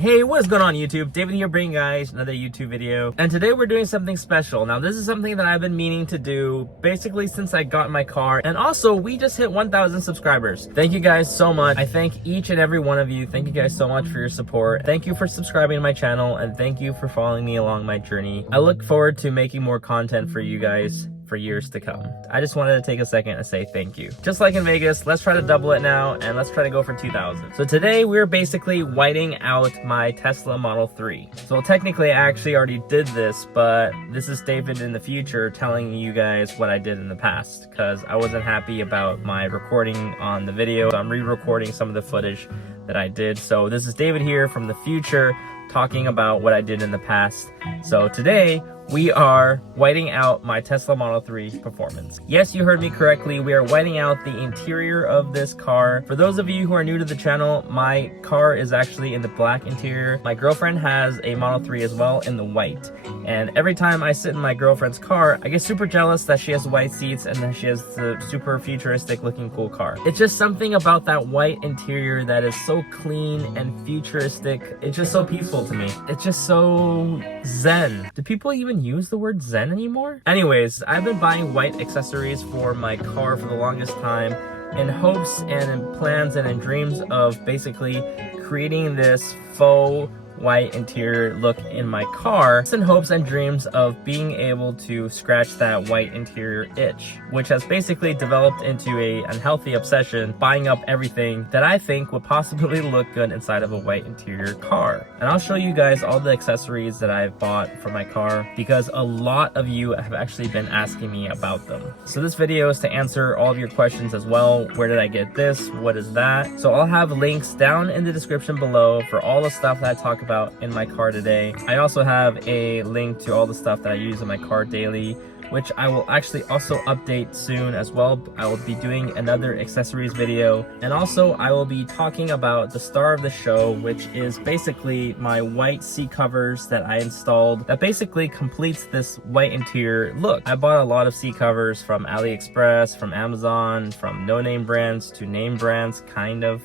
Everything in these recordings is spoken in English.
Hey, what's going on YouTube? David here bringing you guys another YouTube video. And today we're doing something special. Now this is something that I've been meaning to do basically since I got my car. And also we just hit 1,000 subscribers. Thank you guys so much. I thank each and every one of you. Thank you guys so much for your support. Thank you for subscribing to my channel and thank you for following me along my journey. I look forward to making more content for you guys for years to come. I just wanted to take a second and say thank you. Just like in Vegas, let's try to double it now and let's try to go for 2,000. So today we're basically whiting out my Tesla Model 3. So technically I actually already did this, but this is David in the future telling you guys what I did in the past because I wasn't happy about my recording on the video. I'm re-recording some of the footage that I did. So this is David here from the future talking about what I did in the past. So today we are whiting out my Tesla Model 3 performance. Yes, you heard me correctly. We are whiting out the interior of this car. For those of you who are new to the channel, my car is actually in the black interior. My girlfriend has a Model 3 as well in the white. And every time I sit in my girlfriend's car, I get super jealous that she has white seats and that she has the super futuristic looking cool car. It's just something about that white interior that is so clean and futuristic. It's just so peaceful to me. It's just so zen. Do people even use the word zen anymore? Anyways, I've been buying white accessories for my car for the longest time in hopes and in plans and in dreams of basically creating this faux white interior look in my car in hopes and dreams of being able to scratch that white interior itch, which has basically developed into a unhealthy obsession buying up everything that I think would possibly look good inside of a white interior car. And I'll show you guys all the accessories that I've bought for my car because a lot of you have actually been asking me about them. So this video is to answer all of your questions as well. Where did I get this? What is that? So I'll have links down in the description below for all the stuff that I talk about in my car today. I also have a link to all the stuff that I use in my car daily, which I will actually also update soon as well. I will be doing another accessories video, and also I will be talking about the star of the show, which is basically my white seat covers that I installed that basically completes this white interior look. I bought a lot of seat covers from AliExpress, from Amazon, from no-name brands to name brands, kind of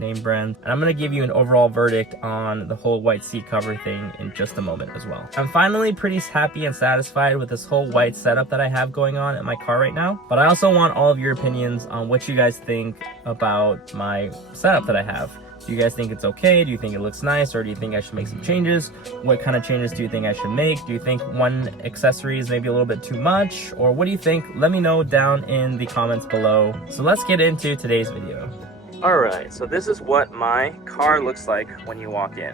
name brand, and I'm gonna give you an overall verdict on the whole white seat cover thing in just a moment as well. I'm finally pretty happy and satisfied with this whole white setup that I have going on in my car right now, but I also want all of your opinions on what you guys think about my setup that I have. Do you guys think it's okay? Do you think it looks nice? Or do you think I should make some changes? What kind of changes do you think I should make? Do you think one accessory is maybe a little bit too much? Or what do you think? Let me know down in the comments below. So let's get into today's video. Alright, so this is what my car looks like when you walk in.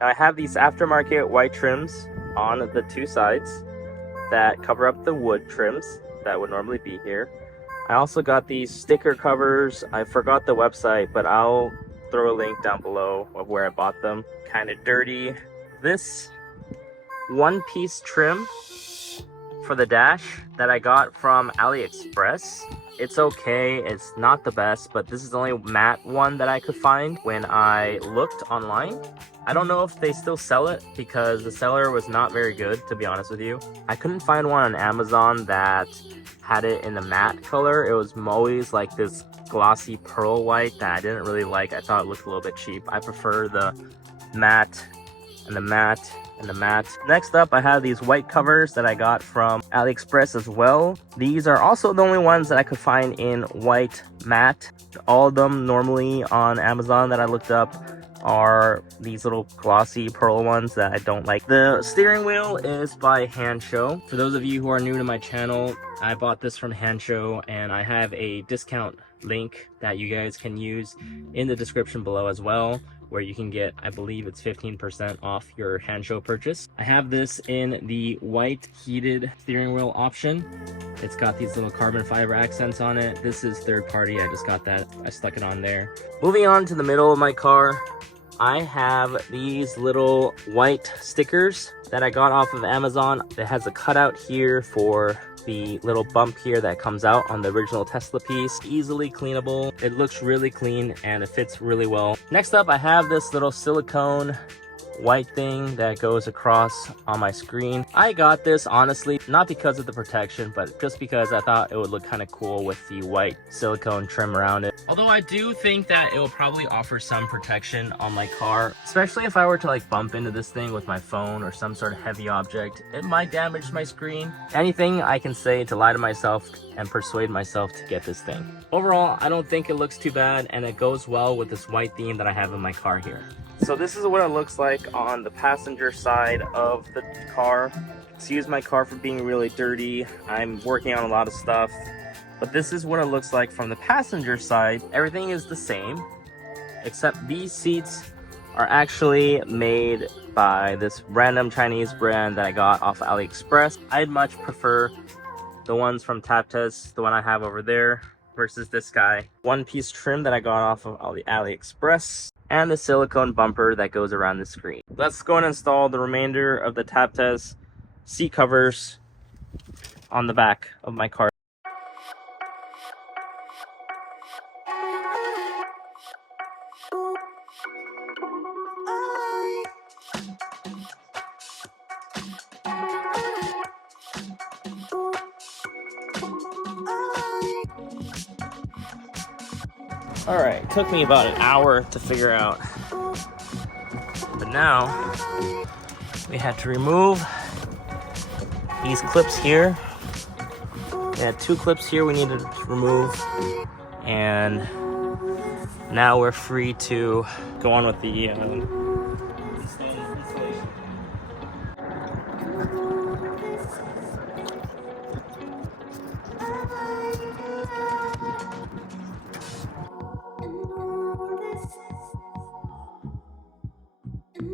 Now I have these aftermarket white trims on the two sides that cover up the wood trims that would normally be here. I also got these sticker covers. I forgot the website, but I'll throw a link down below of where I bought them. Kind of dirty. This one-piece trim for the dash that I got from AliExpress. It's okay, it's not the best, but this is the only matte one that I could find when I looked online. I don't know if they still sell it because the seller was not very good, to be honest with you. I couldn't find one on Amazon that had it in the matte color. It was always like this glossy pearl white that I didn't really like. I thought it looked a little bit cheap. I prefer the matte and the matte and the matte. Next up, I have these white covers that I got from AliExpress as well. These are also the only ones that I could find in white matte. All of them normally on Amazon that I looked up are these little glossy pearl ones that I don't like. The steering wheel is by Handshow. For those of you who are new to my channel, I bought this from Handshow and I have a discount link that you guys can use in the description below as well, where you can get, I believe it's 15% off your Handshow purchase. I have this in the white heated steering wheel option. It's got these little carbon fiber accents on it. This is third party, I just got that. I stuck it on there. Moving on to the middle of my car, I have these little white stickers that I got off of Amazon. It has a cutout here for the little bump here that comes out on the original Tesla piece. Easily cleanable. It looks really clean and it fits really well. Next up, I have this little silicone white thing that goes across on my screen. I got this honestly not because of the protection, but just because I thought it would look kind of cool with the white silicone trim around it. Although I do think that it will probably offer some protection on my car, especially if I were to like bump into this thing with my phone or some sort of heavy object. It might damage my screen. Anything I can say to lie to myself and persuade myself to get this thing. Overall, I don't think it looks too bad, and it goes well with this white theme that I have in my car here. So this is what it looks like on the passenger side of the car. Excuse my car for being really dirty. I'm working on a lot of stuff. But this is what it looks like from the passenger side. Everything is the same, except these seats are actually made by this random Chinese brand that I got off of AliExpress. I'd much prefer the ones from ZEN, the one I have over there, versus this guy. One-piece trim that I got off of AliExpress, and the silicone bumper that goes around the screen. Let's go and install the remainder of the ZEN seat covers on the back of my car. Alright, took me about an hour to figure out. But now, we had to remove these clips here. We had 2 clips here we needed to remove. And now we're free to go on with the installation.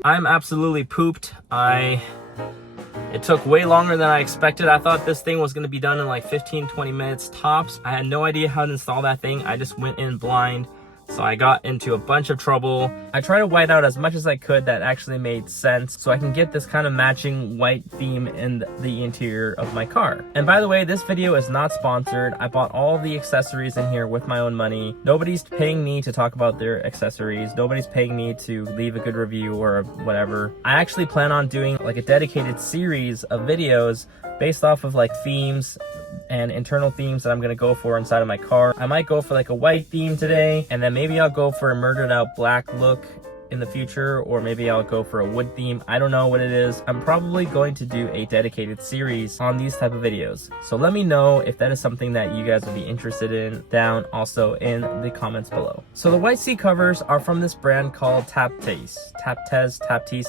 I'm absolutely pooped. It took way longer than I expected. I thought this thing was going to be done in like 15-20 minutes tops. I had no idea how to install that thing. I just went in blind. So I got into a bunch of trouble. I tried to white out as much as I could that actually made sense so I can get this kind of matching white theme in the interior of my car. And by the way, this video is not sponsored. I bought all the accessories in here with my own money. Nobody's paying me to talk about their accessories. Nobody's paying me to leave a good review or whatever. I actually plan on doing like a dedicated series of videos based off of like themes and internal themes that I'm gonna go for inside of my car. I might go for like a white theme today, and then maybe I'll go for a murdered out black look in the future, or maybe I'll go for a wood theme. I don't know what it is. I'm probably going to do a dedicated series on these type of videos. So let me know if that is something that you guys would be interested in down also in the comments below. So the white seat covers are from this brand called ZEN,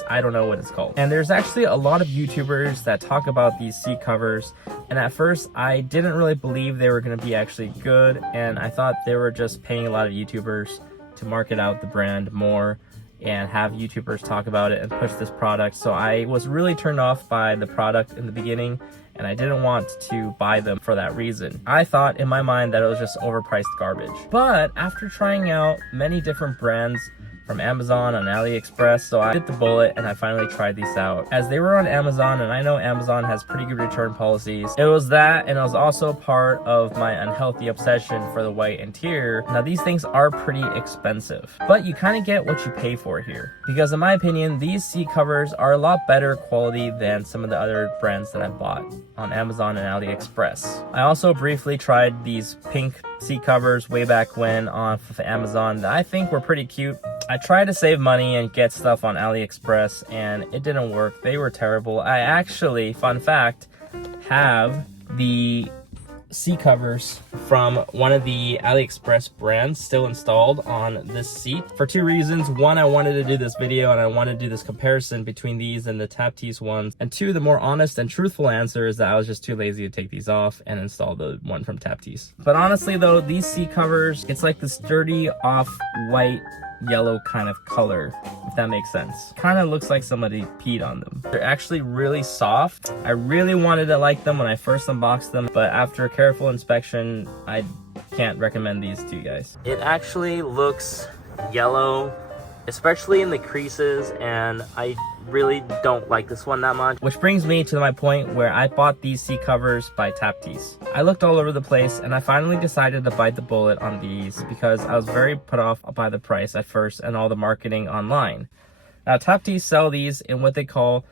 I don't know what it's called. And there's actually a lot of YouTubers that talk about these seat covers. And at first I didn't really believe they were gonna be actually good. And I thought they were just paying a lot of YouTubers to market out the brand more and have YouTubers talk about it and push this product. So I was really turned off by the product in the beginning, and I didn't want to buy them for that reason. I thought in my mind that it was just overpriced garbage. But after trying out many different brands from Amazon and AliExpress, so I bit the bullet and I finally tried these out. As they were on Amazon, and I know Amazon has pretty good return policies, it was that, and it was also part of my unhealthy obsession for the white interior. Now these things are pretty expensive, but you kind of get what you pay for here. Because in my opinion, these seat covers are a lot better quality than some of the other brands that I bought on Amazon and AliExpress. I also briefly tried these pink seat covers way back when off of Amazon that I think were pretty cute. I tried to save money and get stuff on AliExpress, and it didn't work. They were terrible. I actually, fun fact, have the seat covers from one of the AliExpress brands still installed on this seat for 2 reasons. 1, I wanted to do this video and I wanted to do this comparison between these and the ZEN ones. And 2, the more honest and truthful answer is that I was just too lazy to take these off and install the one from ZEN. But honestly though, these seat covers, it's like this dirty off-white yellow kind of color, if that makes sense. Kind of looks like somebody peed on them. They're actually really soft. I really wanted to like them when I first unboxed them, but after a careful inspection, I can't recommend these to you guys. It actually looks yellow, especially in the creases, and I really don't like this one that much. Which brings me to my point where I bought these seat covers by ZEN. I looked all over the place and I finally decided to bite the bullet on these because I was very put off by the price at first and all the marketing online. Now, ZEN sell these in what they call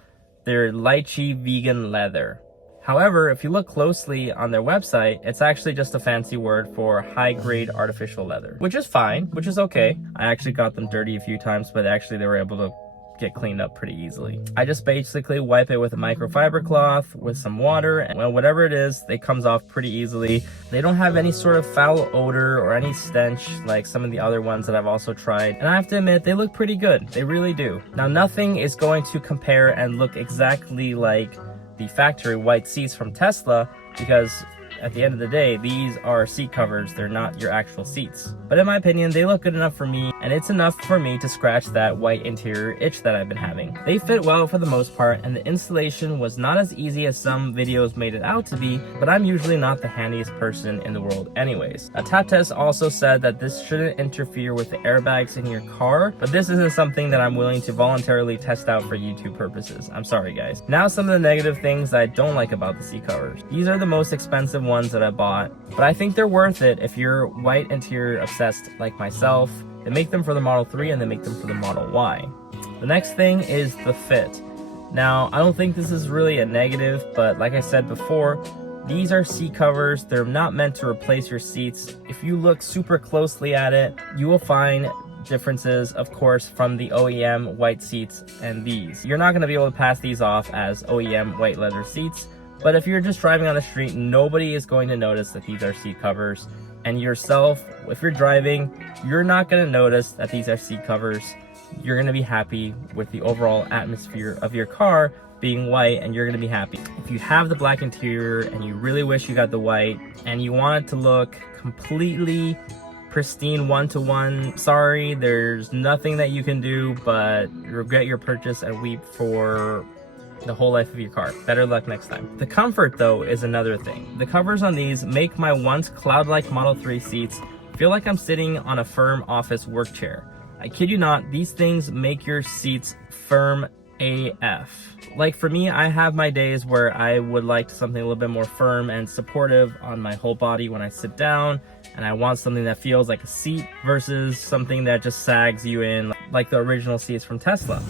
their lychee vegan leather. However, if you look closely on their website, it's actually just a fancy word for high-grade artificial leather, which is fine, which is okay. I actually got them dirty a few times, but actually they were able to get cleaned up pretty easily. I just basically wipe it with a microfiber cloth with some water, and well, whatever it is, it comes off pretty easily. They don't have any sort of foul odor or any stench like some of the other ones that I've also tried, and I have to admit, they look pretty good. They really do. Now, nothing is going to compare and look exactly like the factory white seats from Tesla, because at the end of the day, these are seat covers, they're not your actual seats. But in my opinion, they look good enough for me, and it's enough for me to scratch that white interior itch that I've been having. They fit well for the most part, and the installation was not as easy as some videos made it out to be, but I'm usually not the handiest person in the world anyways. A tap test also said that this shouldn't interfere with the airbags in your car, but this isn't something that I'm willing to voluntarily test out for YouTube purposes. I'm sorry, guys. Now, some of the negative things that I don't like about the seat covers. These are the most expensive ones that I bought, but I think they're worth it if you're white interior obsessed like myself. They make them for the Model 3 and they make them for the Model Y. The next thing is the fit. Now, I don't think this is really a negative, but like I said before, these are seat covers. They're not meant to replace your seats. If you look super closely at it, you will find differences, of course, from the OEM white seats and these. You're not going to be able to pass these off as OEM white leather seats. But if you're just driving on the street, nobody is going to notice that these are seat covers. And yourself, if you're driving, you're not going to notice that these are seat covers. You're going to be happy with the overall atmosphere of your car being white, and you're going to be happy. If you have the black interior and you really wish you got the white and you want it to look completely pristine one-to-one, sorry, there's nothing that you can do but regret your purchase and weep for the whole life of your car. Better luck next time. The comfort, though, is another thing. The covers on these make my once cloud-like Model 3 seats feel like I'm sitting on a firm office work chair. I kid you not, these things make your seats firm AF. Like for me, I have my days where I would like something a little bit more firm and supportive on my whole body when I sit down, and I want something that feels like a seat versus something that just sags you in like the original seats from Tesla.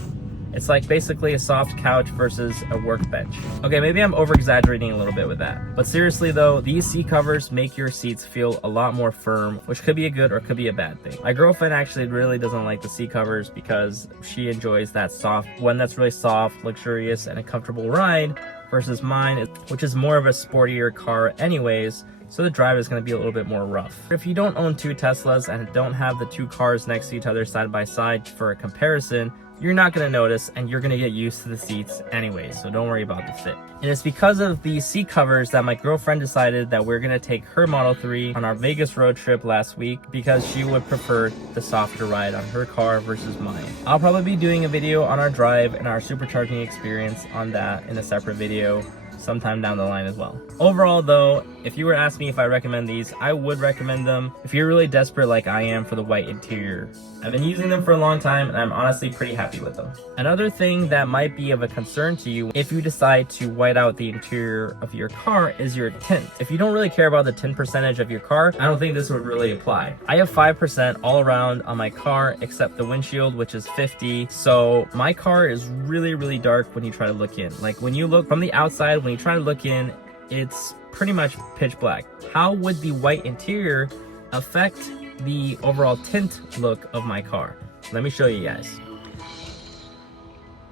It's like basically a soft couch versus a workbench. Okay, maybe I'm over-exaggerating a little bit with that. But seriously though, these seat covers make your seats feel a lot more firm, which could be a good or could be a bad thing. My girlfriend actually really doesn't like the seat covers because she enjoys that soft, one that's really soft, luxurious, and a comfortable ride, versus mine, which is more of a sportier car anyways, so the drive is going to be a little bit more rough. If you don't own two Teslas and don't have the two cars next to each other side by side for a comparison, you're not going to notice, and you're going to get used to the seats anyway, so don't worry about the fit. And it's because of these seat covers that my girlfriend decided that we're going to take her Model 3 on our Vegas road trip last week, because she would prefer the softer ride on her car versus mine. I'll probably be doing a video on our drive and our supercharging experience on that in a separate video sometime down the line as well. Overall though, if you were to ask me if I recommend these, I would recommend them if you're really desperate like I am for the white interior. I've been using them for a long time and I'm honestly pretty happy with them. Another thing that might be of a concern to you if you decide to white out the interior of your car is your tint. If you don't really care about the tint percentage of your car, I don't think this would really apply. I have 5% all around on my car except the windshield, which is 50. So my car is really dark when you try to look in. Like when you look from the outside, when you try to look in, it's pretty much pitch black. How would the white interior affect the overall tint look of my car? Let me show you guys.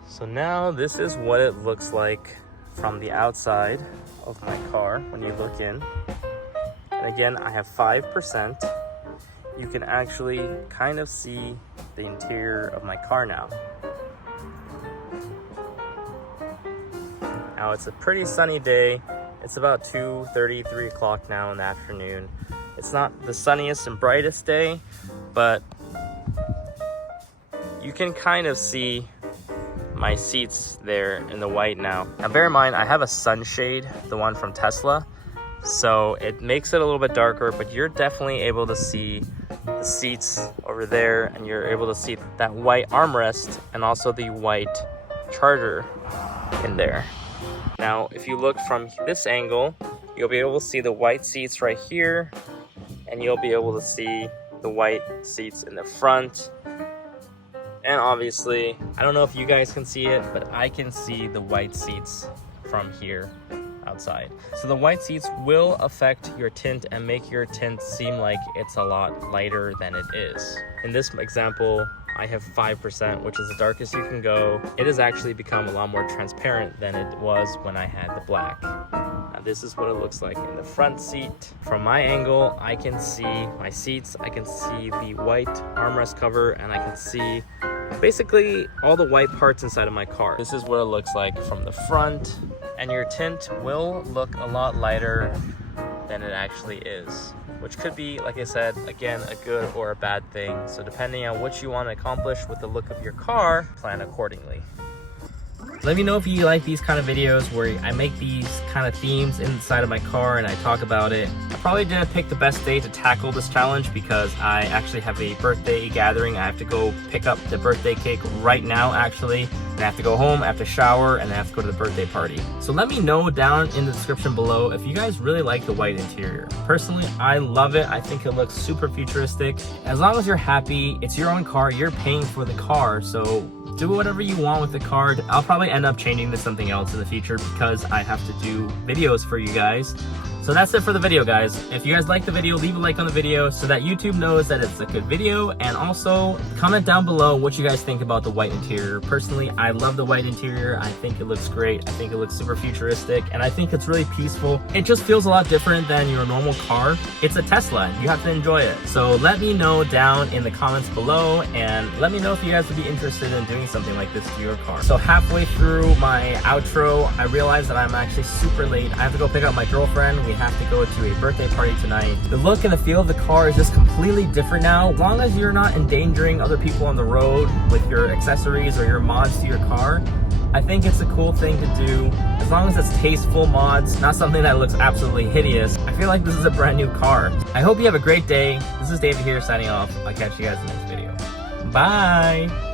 So now this is what it looks like from the outside of my car when you look in. And again, I have 5%. You can actually kind of see the interior of my car now. Now it's a pretty sunny day. It's about 2:30, 3 o'clock now in the afternoon. It's not the sunniest and brightest day, but you can kind of see my seats there in the white now. Now bear in mind, I have a sunshade, the one from Tesla, so it makes it a little bit darker, but you're definitely able to see the seats over there, and you're able to see that white armrest and also the white charger in there. Now, if you look from this angle, you'll be able to see the white seats right here, and you'll be able to see the white seats in the front And obviously, I don't know if you guys can see it, but I can see the white seats from here outside. So the white seats will affect your tint and make your tint seem like it's a lot lighter than it is. In this example, I have 5%, which is the darkest you can go. It has actually become a lot more transparent than it was when I had the black. Now this is what it looks like in the front seat. From my angle, I can see my seats, I can see the white armrest cover, and I can see basically all the white parts inside of my car. This is what it looks like from the front, and your tint will look a lot lighter than it actually is, which could be, like I said, again, a good or a bad thing. So depending on what you want to accomplish with the look of your car, plan accordingly. Let me know if you like these kind of videos where I make these kind of themes inside of my car and I talk about it. I probably didn't pick the best day to tackle this challenge because I actually have a birthday gathering. I have to go pick up the birthday cake right now, actually. And I have to go home, I have to shower, and I have to go to the birthday party. So let me know down in the description below if you guys really like the white interior. Personally, I love it. I think it looks super futuristic. As long as you're happy, it's your own car, you're paying for the car, so do whatever you want with the card. I'll probably end up changing to something else in the future because I have to do videos for you guys. So that's it for the video, guys. If you guys like the video, leave a like on the video so that YouTube knows that it's a good video. And also comment down below what you guys think about the white interior. Personally, I love the white interior. I think it looks great. I think it looks super futuristic, and I think it's really peaceful. It just feels a lot different than your normal car. It's a Tesla. You have to enjoy it. So let me know down in the comments below, and let me know if you guys would be interested in doing something like this to your car. So halfway through my outro, I realized that I'm actually super late. I have to go pick up my girlfriend. We have to go to a birthday party tonight. The look and the feel of the car is just completely different now. As long as you're not endangering other people on the road with your accessories or your mods to your car, I think it's a cool thing to do. As long as it's tasteful mods, not something that looks absolutely hideous. I feel like this is a brand new car. I hope you have a great day. This is David here signing off. I'll catch you guys in the next video. Bye!